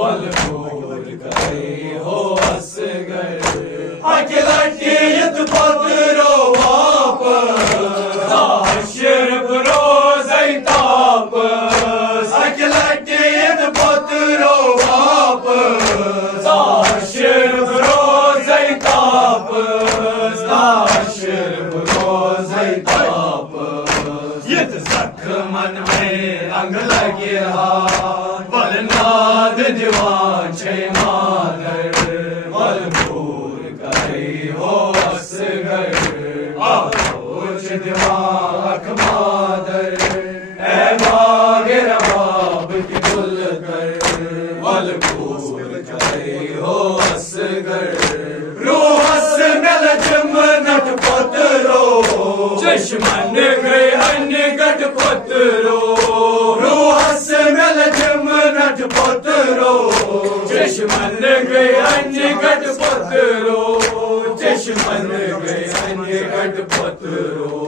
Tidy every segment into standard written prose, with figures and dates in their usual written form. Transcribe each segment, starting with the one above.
वल फूल करे हो असगर रूहस मिल जम नट पतरो चश्मन गए अन्य गट पतरो रूहस मिल जम नट पतरो चश्मन गए अन्य गट पतरो चश्मन गए अन्य गट पतरो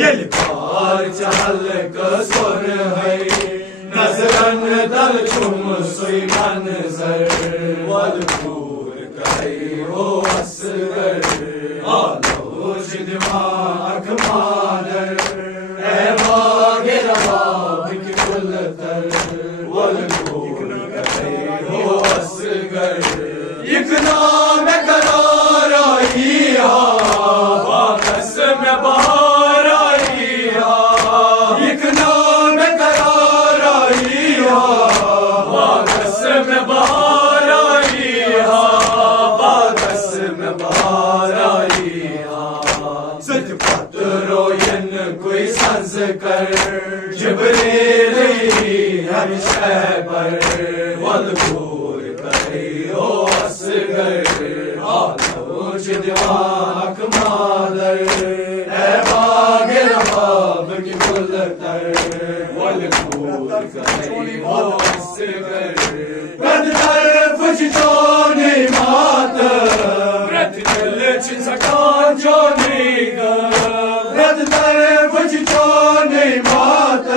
ये पार चल कसर है नजरन दल चुम सुई मंजर वलपूर कई हो असगर आलो जिदमाक मादर ए बागे रबाब की कुलतर वलपूर कई हो असगर इकना में करार आई बाकस में बहार आई इकना में करार आई बाकस में बहार आई बाकस में बहार आई सच पत्रो यन कोई संस कर जबरील हर शय पर वलपूर करे हो असगर आलो जिदमाक मादर ए बागे रबाब की कुलतर वलपूर करे हो असगर प्रत तरफ जोने मात प्रत दिल छिन सकान जोने प्रत तरफ जोने मात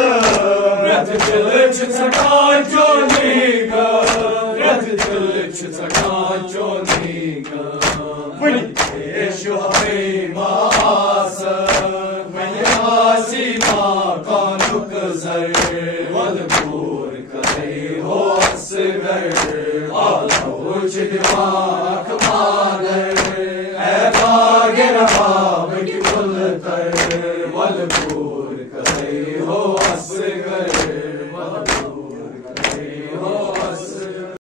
प्रत दिल छिन सकान जोने प्रत दिल छिन सकान जोने वनी पेशो हमें मास वनी आसी माँ कानुक जर वलपूर करे हो असगर आलो जिदमा